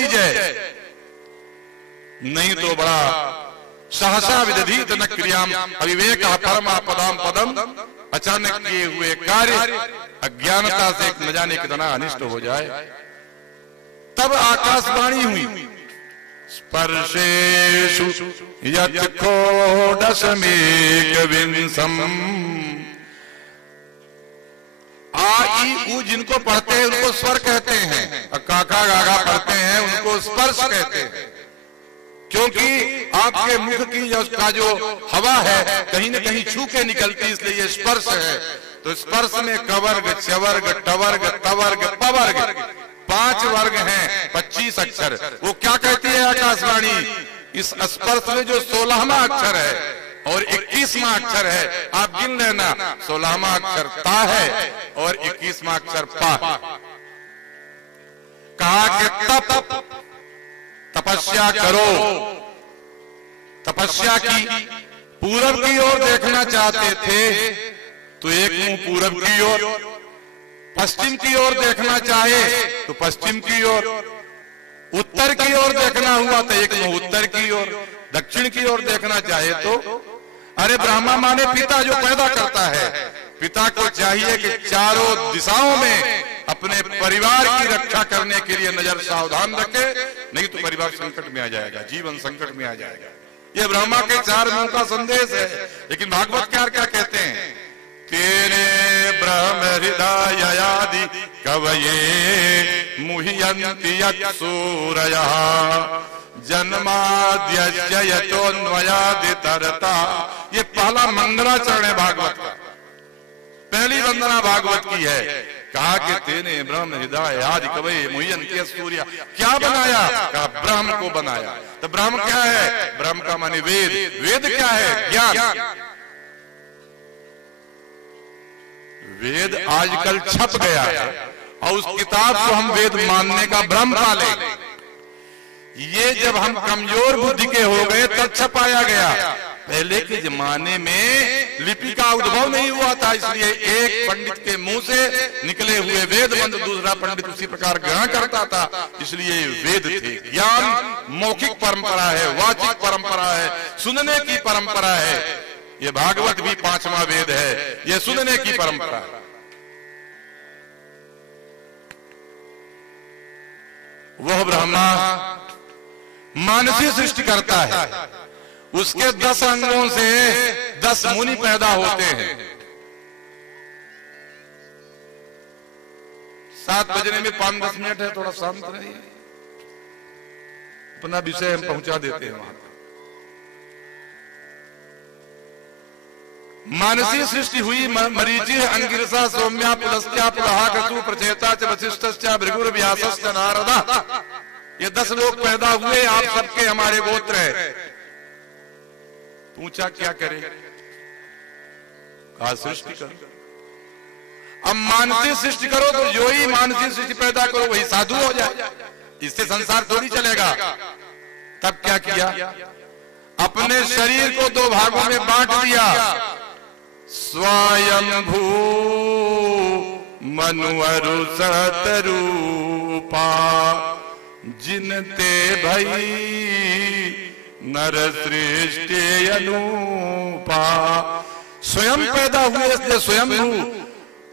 दी जाए, नहीं तो बड़ा सहसा विदधीत न क्रियाम अविवेक परमा पदाम पदम, अचानक किए हुए कार्य अज्ञानता से न जाने कितना अनिष्ट हो जाए। तब आकाशवाणी हुई, स्पर्शेषु यत् षोडशमेक विंशम। आ ई ऊ जिनको पढ़ते हैं उनको स्वर कहते हैं, और काका गागा पढ़ते हैं उनको स्पर्श कहते हैं, क्योंकि आपके मुख की का जो हवा है कहीं न कहीं छू के निकलती, इसलिए ये स्पर्श है। तो स्पर्श में कवर्ग, चवर्ग, टवर्ग, तवर्ग, पवर्ग 5 वर्ग हैं, 25 अक्षर। वो क्या कहती है आकाशवाणी? इस स्पर्श में जो 16वां अक्षर है और 21वां अक्षर है, आप गिन लेना। 16वां अक्षर ता है और 21वां अक्षर पा। कहा कि तपस्या करो। तपस्या की, पूरब की ओर देखना चाहते थे तो एक मुंह पूरब की ओर, पश्चिम की ओर देखना चाहे तो पश्चिम की ओर, उत्तर की ओर देखना हुआ तो एक मुंह उत्तर की ओर, दक्षिण की ओर देखना चाहे तो। अरे ब्रह्मा माने पिता जो पैदा करता है, पिता को चाहिए कि चारों दिशाओं में अपने परिवार की रक्षा करने के लिए नजर सावधान रखे, नहीं तो परिवार संकट में आ जाएगा, जीवन संकट में आ जाएगा। ये ब्रह्मा के 4 मुंह का संदेश है। लेकिन भागवतकार क्या कहते हैं? तेरे ब्रह्म हृदयादि कवये मुह्यन्ति सूरयः जन्माद्यस्य यतोऽन्वयादितरता। ये पहला मंगलाचरण है भागवत का, पहली वंदना भागवत की है। कहा कि तेने ब्रह्म हृदय आदि कवये मुह्यन्ति सूर्य। क्या बनाया? कहा ब्रह्म को बनाया। तो ब्रह्म क्या है? ब्रह्म का माने वेद। वेद क्या है? ज्ञान। वेद आजकल छप गया है और उस किताब को हम वेद मानने का भ्रम पाले। ये जब हम कमजोर बुद्धि के हो गए तब छपाया गया। पहले के जमाने में लिपि का उद्भव नहीं हुआ था, इसलिए एक पंडित के मुंह से निकले हुए वेद मंत्र दूसरा पंडित उसी प्रकार ग्रहण करता था, इसलिए वेद थे। ज्ञान मौखिक परंपरा है, वाचिक परंपरा है, सुनने की परंपरा है। ये भागवत भी 5वां वेद है, ये सुनने की परंपरा है। वह ब्रह्मा मानसी सृष्टि करता है, उसके 10 अंगों से 10 मुनि पैदा होते हैं। 7 बजने में 5-10 मिनट है, थोड़ा शांत रहिए, अपना विषय हम पहुंचा देते हैं वहां। मानसी सृष्टि हुई, मरीचि अंगिरसा सौम्या पुलस्त्या पुलहा क्रतु प्रचेता च वशिष्ठश्च भृगुर व्यासश्च नारदा। ये 10 लोग पैदा हुए, आप सबके हमारे गोत्र है। पूछा क्या करे? कहा सृष्टि करो। अब मानसी सृष्टि करो तो जो ही मानसी सृष्टि पैदा करो वही साधु हो जाए, इससे संसार थोड़ी चलेगा। तब क्या किया? अपने शरीर को 2 भागों में बांट दिया। स्वयंभू मनुअरु सतरूपा जिनते भई नर सृष्टि अनूपा। स्वयं पैदा हुए इसलिए स्वयंभू,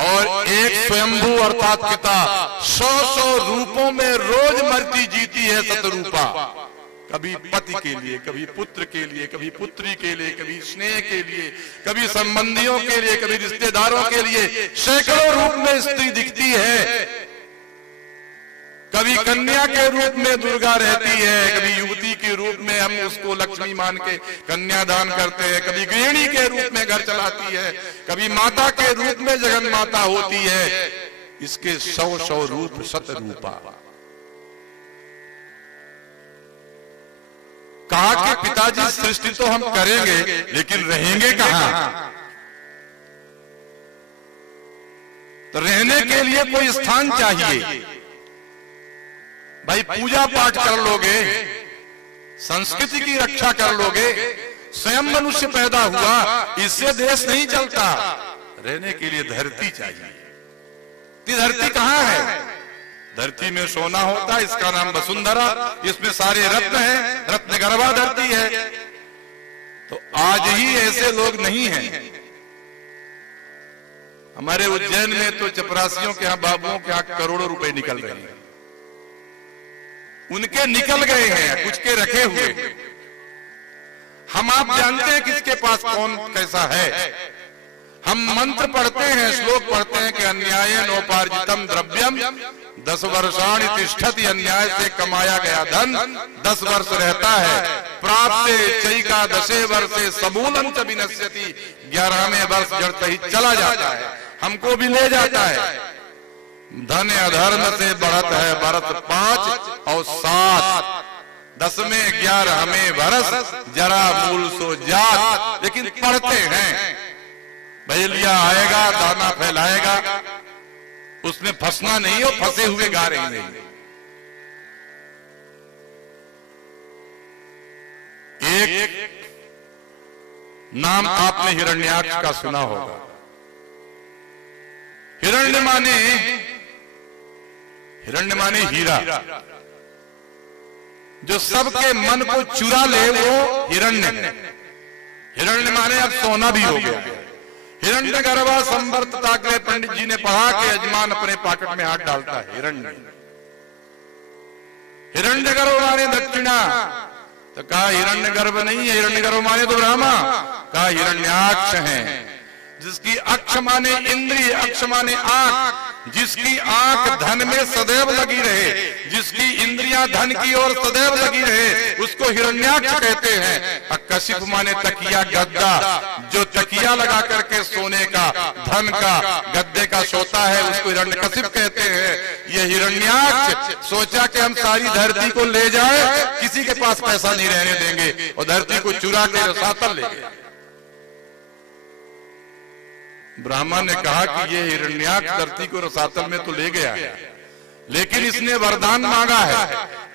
और एक स्वयंभू अर्थात पिता 100 रूपों में रोज मरती जीती है सतरूपा। कभी पति के लिए, कभी पुत्र के लिए, कभी पुत्री के लिए, कभी स्नेह के लिए, कभी संबंधियों के लिए, कभी रिश्तेदारों के लिए। सैकड़ों रूप में स्त्री दिखती है। कभी कन्या के रूप में दुर्गा रहती है, कभी युवती के रूप में हम उसको लक्ष्मी मान के कन्यादान करते हैं, कभी गृहिणी के रूप में घर चलाती है, कभी माता के रूप में जगन माता होती है। इसके 100 रूप सतरूपा। कहा कि पिताजी सृष्टि तो हम करेंगे लेकिन रहेंगे कहां? तो रहने के लिए कोई स्थान चाहिए। भाई पूजा पाठ कर लोगे, संस्कृति की रक्षा कर लोगे, स्वयं मनुष्य पैदा हुआ, इससे देश नहीं चलता। रहने के लिए धरती चाहिए। धरती कहां है? धरती में सोना होता है, इसका नाम वसुंधरा, इसमें सारे रत्न हैं, रत्न गर्भा धरती है। तो आज ही ऐसे लोग नहीं हैं। हमारे उज्जैन में तो चपरासियों के यहाँ, बाबुओं के यहाँ करोड़ों रुपए निकल रहे हैं। उनके निकल गए हैं, कुछ के रखे हुए। हम आप जानते हैं किसके पास कौन कैसा है। हम मंत्र पढ़ते हैं, श्लोक पढ़ते हैं कि अन्यायेन उपार्जितम द्रव्यम 10 वर्षाणि तिष्ठति, अन्याय से कमाया गया धन 10 वर्ष रहता है। प्राप्ते चैकादशे वर्षे समूलम च विनश्यति, 11वें वर्ष जड़ते ही चला जाता है, हमको भी ले जाता है। धन अधर्म से बढ़त है वर्ष 5 और 7, 10वें 11वें वर्ष जरा मूल सो जात। लेकिन पढ़ते हैं, भैलिया आएगा दाना फैलाएगा, उसमें फंसना नहीं हो, फंसे हुए गा रहे नहीं। एक नाम आपने हिरण्याक्ष का सुना होगा। हिरण्य माने हीरा, जो सबके मन को चुरा ले वो हिरण्य है। हिरण्य माने अब सोना भी हो गया। हिरण्य गर्भा संवर्तता के पंडित जी ने पढ़ा कि यजमान अपने पॉकेट में हाथ डालता है। हिरण्य गर्भ माने दक्षिणा, तो कहा हिरण्य गर्भ नहीं है, हिरण्य गर्भ माने तो ब्रह्मा, कहा हिरण्याक्ष है। जिसकी अक्ष माने इंद्रिय, अक्ष माने आंख, जिसकी आंख धन में सदैव लगी रहे, जिसकी इंद्रियां धन की ओर सदैव लगी रहे, उसको हिरण्याक्ष कहते हैं। कशिप माने तकिया गद्दा, जो तकिया लगा करके सोने का, धन का, गद्दे का सोता है, उसको हिरण्यकशिप कहते हैं। ये हिरण्याक्ष सोचा कि हम सारी धरती को ले जाए, किसी के पास पैसा नहीं रहने देंगे, और धरती को चुरा के रसातल ले गए। ब्राह्मण ने कहा कि ये हिरण्याक्ष धरती को रसातल में तो ले गया है, लेकिन इसने वरदान मांगा है,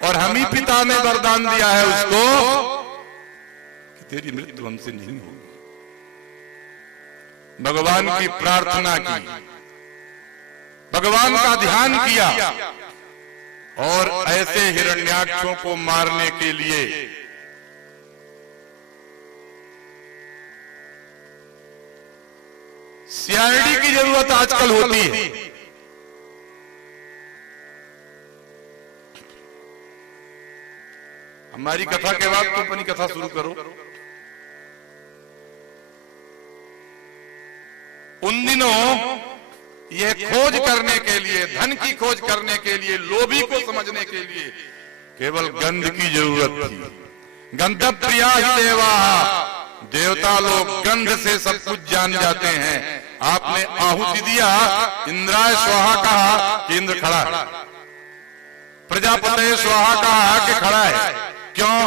और हम ही पिता ने वरदान दिया है उसको कि तेरी मृत्यु हमसे नहीं होगी। भगवान की प्रार्थना की, भगवान का ध्यान किया, और ऐसे हिरण्याक्षों को मारने के लिए सीआईडी की जरूरत आजकल होती है। हमारी कथा के बाद तुम अपनी कथा शुरू करो। उन दिनों यह खोज करने के लिए, धन की खोज करने के लिए, लोभी को समझने के लिए केवल गंध की जरूरत थी। गंध प्रिया ही देवा, देवता लोग गंध से सब कुछ जान जाते हैं। आपने आहुति दिया, इंद्राय स्वाहा कहा कि इंद्र खड़ा है, प्रजापति स्वाहा कहा कि खड़ा है। क्यों?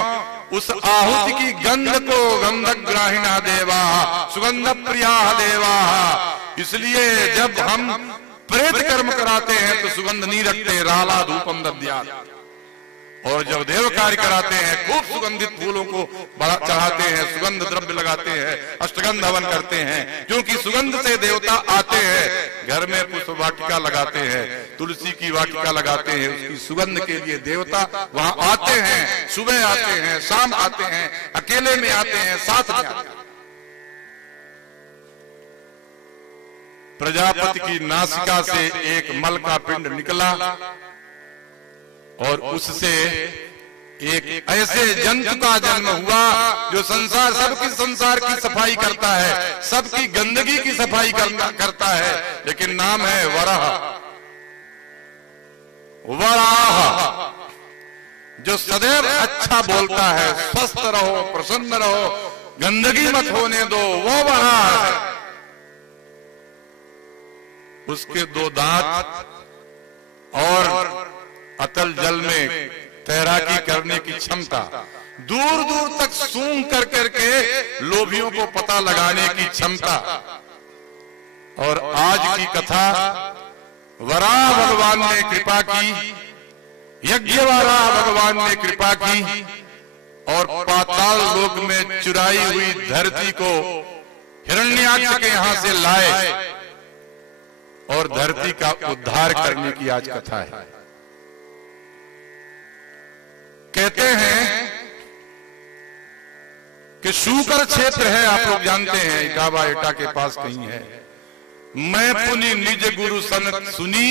उस आहुति की गंध को गंधग्राहिणा देवा, सुगंध प्रिया देवा। इसलिए जब हम प्रेत कर्म कराते हैं तो सुगंध नहीं रखते, राला धूपम दद्यात्। और जब देव कार्य कराते हैं खूब सुगंधित फूलों को चढ़ाते हैं, सुगंध द्रव्य लगाते हैं, अष्टगंध हवन करते हैं, क्योंकि सुगंध से देवता आते हैं। घर में पुष्प वाटिका लगाते हैं, तुलसी की वाटिका लगाते हैं, उसकी सुगंध के लिए देवता वहां आते हैं। सुबह आते हैं, शाम आते हैं, अकेले में आते हैं, साथ में आते हैं। प्रजापति की नासिका से एक मल का पिंड निकला, और उससे एक ऐसे जंतु का जन्म हुआ जो सबकी संसार की सफाई करता है, सबकी गंदगी की सफाई करता है। लेकिन नाम है वराह। वराह जो सदैव अच्छा बोलता है, स्वस्थ रहो, प्रसन्न रहो, गंदगी मत होने दो, वो वराह है। उसके 2 दांत और अतल जल में तैराकी करने की क्षमता, दूर दूर तक सूंघ कर करके लोभियों को पता लगाने की क्षमता। और आज की कथा, वराह भगवान ने कृपा की, यज्ञ वराह भगवान ने कृपा की, और पाताल लोक में चुराई हुई धरती को हिरण्याक्ष के यहां से लाए, और धरती का उद्धार करने की आज कथा है। कहते हैं कि शूकर क्षेत्र है, आप लोग जानते हैं, इटावा एटा के पास कहीं है। मैं पुनि निज गुरु सनत सुनी,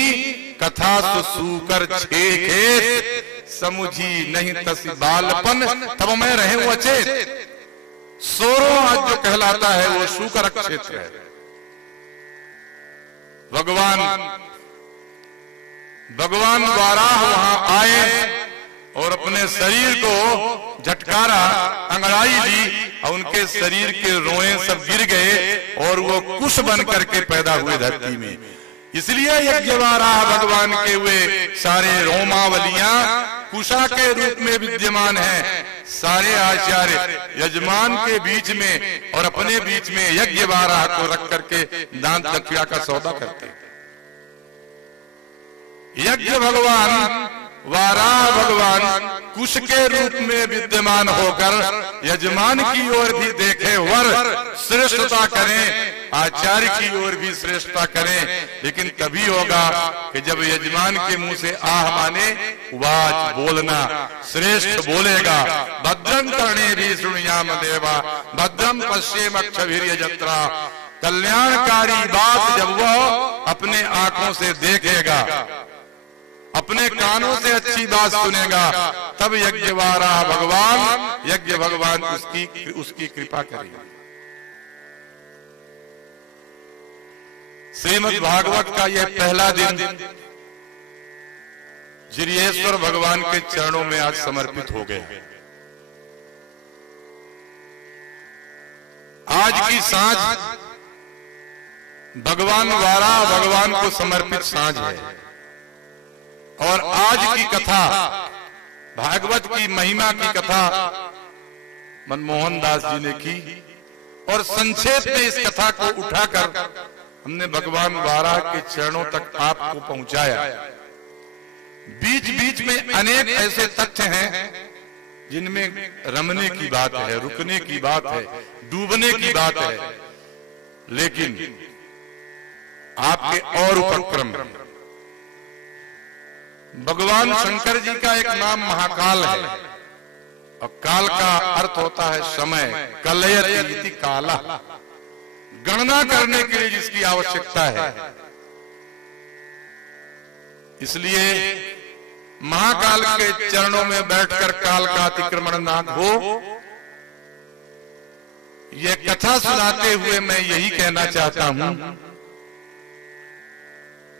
कथा तो शूकर छे खेत, समुझी नहीं तसी बालपन, तब मैं रहे हूं अचेत। सोरो आज जो कहलाता है वो शूकर क्षेत्र है। भगवान वाराह वहां आए और अपने शरीर को झटकारा, अंगड़ाई ली और उनके शरीर के रोए सब गिर गए और वो कुश बन करके पैदा हुए धरती में। इसलिए यज्ञवाराह भगवान के हुए सारे रोमावलियां कुशा के रूप में विद्यमान है। सारे आचार्य यजमान के बीच में और अपने बीच में यज्ञवाराह को रख करके दान दक्षिणा का सौदा करते हैं। यज्ञ भगवान वाराह भगवान कुश के रूप में विद्यमान होकर यजमान की ओर भी देखे वर श्रेष्ठता करें, आचार्य की ओर भी श्रेष्ठता करें। लेकिन तभी होगा कि जब यजमान के मुंह से आह माने वाच बोलना, श्रेष्ठ बोलेगा। भद्रं कर्णे भी शृणुयाम देवा, भद्रं पश्येम अक्षभिर्यजत्रा। कल्याणकारी बात जब वो अपने आंखों से देखेगा, अपने कानों से अच्छी बात सुनेगा, तब यज्ञवाराह भगवान यज्ञ भगवान उसकी कृपा करेगा। श्रीमद् भागवत का यह पहला दिन जिरियेश्वर भगवान के चरणों में आज समर्पित हो गया। आज की सांझ भगवान वाराह भगवान को समर्पित सांझ है और आज की कथा, भागवत की महिमा की कथा मनमोहन दास जी ने की और संक्षेप में इस कथा को उठाकर हमने भगवान वाराह के चरणों तक आपको पहुंचाया। बीच बीच में अनेक ऐसे तथ्य हैं जिनमें रमने की बात है, रुकने की बात है, डूबने की बात है, लेकिन आपके और उपक्रम। भगवान शंकर जी का एक नाम महाकाल है और काल का अर्थ होता है समय। कलयति इति काला, गणना करने के लिए जिसकी आवश्यकता है। इसलिए महाकाल के चरणों में बैठकर काल का अतिक्रमण ना हो। यह कथा सुनाते हुए मैं यही कहना चाहता हूं,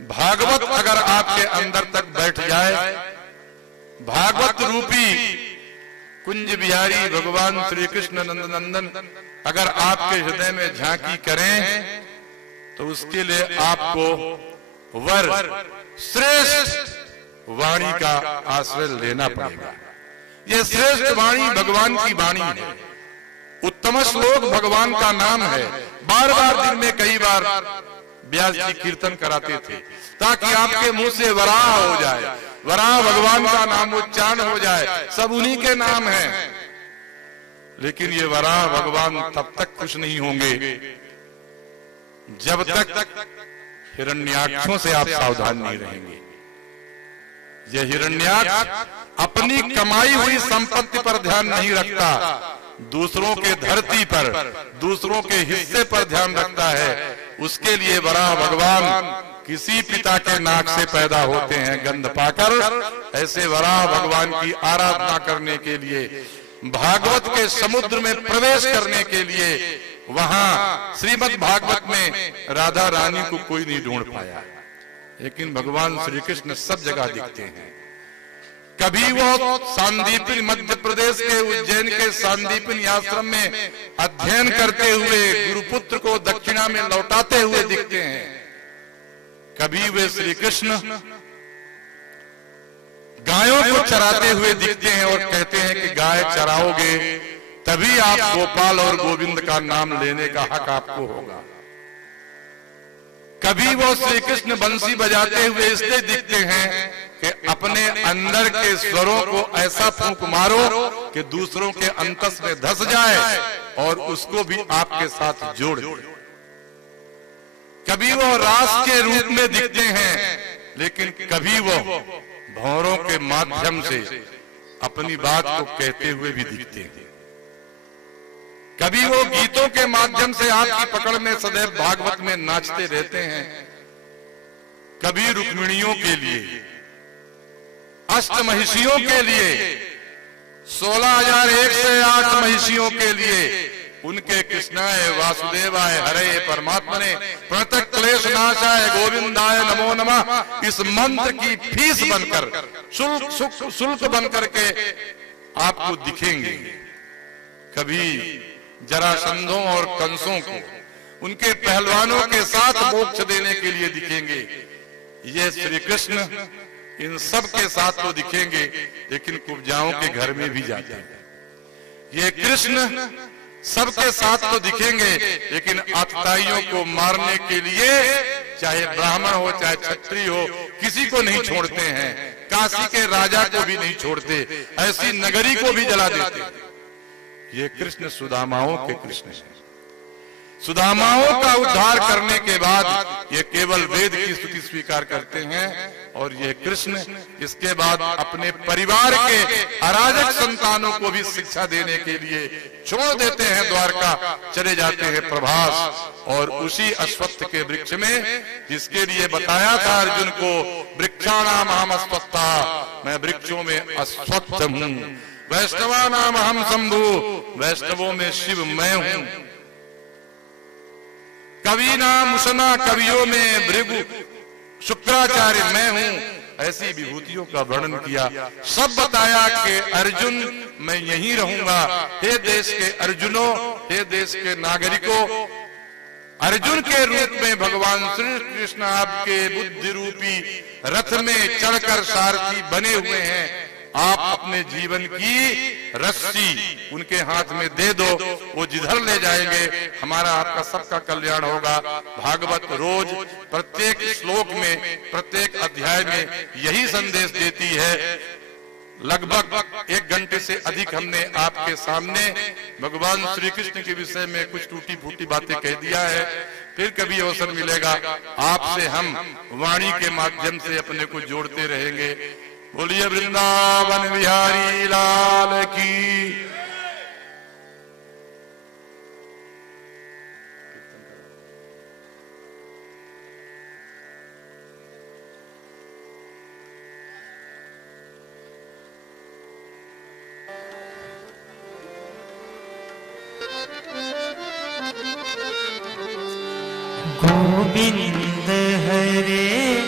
भागवत अगर आपके अंदर तक बैठ जाए, भागवत रूपी कुंज बिहारी भगवान श्री कृष्ण नंदनंदन अगर आपके हृदय में झांकी करें, तो उसके लिए आपको वर श्रेष्ठ वाणी का आश्रय लेना पड़ेगा। यह श्रेष्ठ वाणी भगवान की वाणी है। उत्तम श्लोक भगवान का नाम है। बार बार दिन में कई बार व्यास जी कीर्तन कराते थे ताकि आपके मुंह से वराह हो जाए, वराह भगवान का नाम उच्चारण हो जाए। सब उन्हीं के नाम हैं। लेकिन ये वराह भगवान तब तक खुश नहीं होंगे जब तक हिरण्याक्षों से आप सावधान नहीं रहेंगे। ये हिरण्याक्ष अपनी कमाई हुई संपत्ति पर ध्यान नहीं रखता, दूसरों के धरती पर, दूसरों के हिस्से पर ध्यान रखता है। उसके लिए वराह भगवान किसी पिता के नाक से पैदा होते हैं गंध पाकर। ऐसे वराह भगवान की आराधना करने के लिए, भागवत के समुद्र में प्रवेश करने के लिए, वहां श्रीमद् भागवत में राधा रानी को कोई नहीं ढूंढ पाया, लेकिन भगवान श्री कृष्ण सब जगह दिखते हैं। कभी वो सांदीपनि मध्य प्रदेश के उज्जैन के सांदीपनि आश्रम में अध्ययन करते हुए गुरुपुत्र को दक्षिणा में लौटाते हुए दिखते हैं। कभी वे श्री कृष्ण गायों को चराते हुए दिखते हैं और कहते हैं कि गाय चराओगे तभी आप गोपाल और गोविंद का नाम लेने का हक आपको होगा। कभी वो श्री कृष्ण बंसी बजाते हुए इसलिए दिखते हैं कि अपने अंदर के स्वरों को ऐसा फूंक मारो कि दूसरों के अंतस में धस जाए और उसको भी आपके साथ जोड़ दे। कभी वो रास के रूप में दिखते हैं, लेकिन कभी वो भौरों के माध्यम से अपनी बात को कहते हुए भी दिखते हैं। कभी वो गीतों के माध्यम से आपकी पकड़ में सदैव भागवत में नाचते रहते हैं, कभी रुक्मिणियों के लिए, अष्टमहिषियों के लिए, 16,108 महिषियों के लिए, उनके कृष्णाय वासुदेवाय हरे परमात्मने प्रणतः क्लेश नाशाय गोविंदाय नमो नमः इस मंत्र की फीस बनकर, शुल्क बनकर के आपको दिखेंगे। कभी जरासंधों और कंसों को उनके पहलवानों के साथ मोक्ष देने के लिए दिखेंगे। ये श्री कृष्ण इन सब के साथ तो दिखेंगे, लेकिन कुब्जाओं के घर में भी जाते हैं। ये कृष्ण सबके साथ तो दिखेंगे, लेकिन आतताइयों को मारने के लिए चाहे ब्राह्मण हो चाहे क्षत्रिय हो, किसी को नहीं छोड़ते हैं। काशी के राजा को भी नहीं छोड़ते, ऐसी नगरी को भी जला देते। ये कृष्ण सुदामाओं के कृष्ण हैं। सुदामाओं का उद्धार करने के बाद ये केवल वेद की स्तुति स्वीकार करते हैं, और ये कृष्ण इसके बाद अपने परिवार के अराजक संतानों को भी शिक्षा देने के लिए छोड़ देते हैं, द्वारका चले जाते हैं प्रभास। और उसी अश्वत्थ के वृक्ष में, जिसके लिए बताया था अर्जुन को, वृक्षाणाम अहम अश्वत्था, मैं वृक्षों में अश्वत्थ हूं, वैष्णवानाम अहम शंभु, वैष्णवों में शिव मैं हूं, कवि नाम मुसना, कवियों में भृगु शुक्राचार्य मैं हूं। ऐसी विभूतियों का वर्णन किया, सब बताया कि अर्जुन मैं यहीं रहूंगा। हे देश के अर्जुनों, हे देश के नागरिकों, अर्जुन के रूप में भगवान श्री कृष्ण आपके बुद्धि रूपी रथ में चढ़कर सारथी बने हुए हैं। आप अपने जीवन की रस्सी उनके हाथ में दे दो, वो जिधर ले जाएंगे हमारा आपका सबका कल्याण होगा। भागवत रोज प्रत्येक श्लोक में, प्रत्येक अध्याय में यही संदेश देती है। लगभग 1 घंटे से अधिक हमने आपके सामने भगवान श्री कृष्ण के विषय में कुछ टूटी फूटी बातें कह दिया है। फिर कभी अवसर मिलेगा आपसे हम वाणी के माध्यम से अपने को जोड़ते रहेंगे। बोलिए वृंदावन बिहारी लाल की। गोविंद हरे